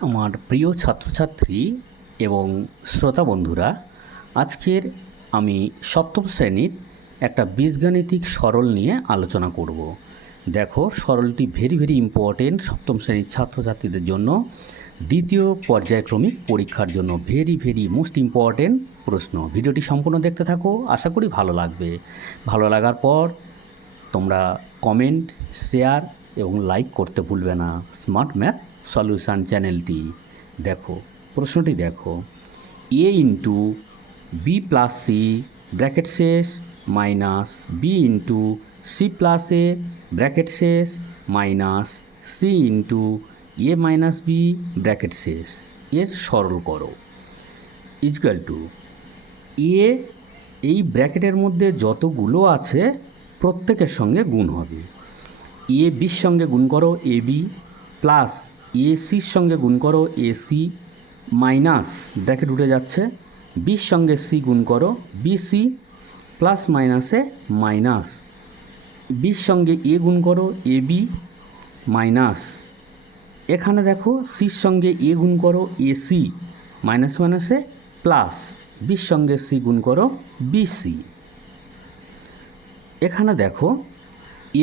আমার প্রিয় ছাত্রছাত্রী এবং শ্রোতা বন্ধুরা, আজকের আমি সপ্তম শ্রেণির একটা বীজগাণিতিক সরল নিয়ে আলোচনা করব। দেখো, সরলটি ভেরি ভেরি ইম্পর্টেন্ট সপ্তম শ্রেণির ছাত্রছাত্রীদের জন্য। দ্বিতীয় পর্যায়ক্রমিক পরীক্ষার জন্য ভেরি ভেরি মোস্ট ইম্পর্টেন্ট প্রশ্ন। ভিডিওটি সম্পূর্ণ দেখতে থাকো, আশা করি ভালো লাগবে। ভালো লাগার পর তোমরা কমেন্ট শেয়ার এবং লাইক করতে ভুলবে না। স্মার্ট ম্যাথ সলিউশন চ্যানেলটি দেখো, প্রশ্নটি দেখো, A into B plus C bracket শেষ minus B into C plus A bracket শেষ minus C into A minus B bracket শেষ। এর সরল করো। ইজকাল টু এ, এই ব্র্যাকেটের মধ্যে যতগুলো আছে প্রত্যেকের সঙ্গে গুণ হবে। এ বির সঙ্গে গুণ করো এ বি প্লাস এ সির সঙ্গে গুণ করো এ সি মাইনাস, ব্র্যাকেট উঠে যাচ্ছে, বির সঙ্গে সি গুণ করো বি সি প্লাস মাইনাসে মাইনাস, বির সঙ্গে এ গুণ করো এ বি মাইনাস। এখানে দেখো সির সঙ্গে এ গুণ করো এ সি মাইনাস মাইনাসে প্লাস, বির সঙ্গে সি গুণ করো বিসি। এখানে দেখো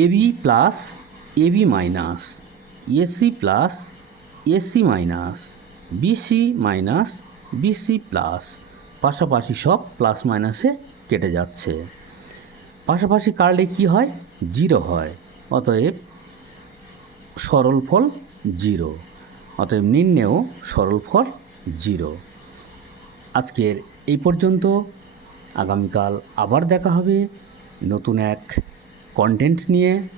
AB plus AB minus, AC plus AC minus BC minus BC plus. পাশাপাশি সব প্লাস মাইনাসে কেটে যাচ্ছে। পাশাপাশি কাটলে কি হয়? জিরো হয়। অতএব সরল ফল জিরো। অতএব নিম্নেও সরল ফল জিরো। আজকের এই পর্যন্ত। আগামীকাল আবার দেখা হবে নতুন এক কন্টেন্ট নিয়ে।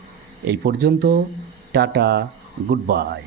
এই পর্যন্ত টাটা গুড বাই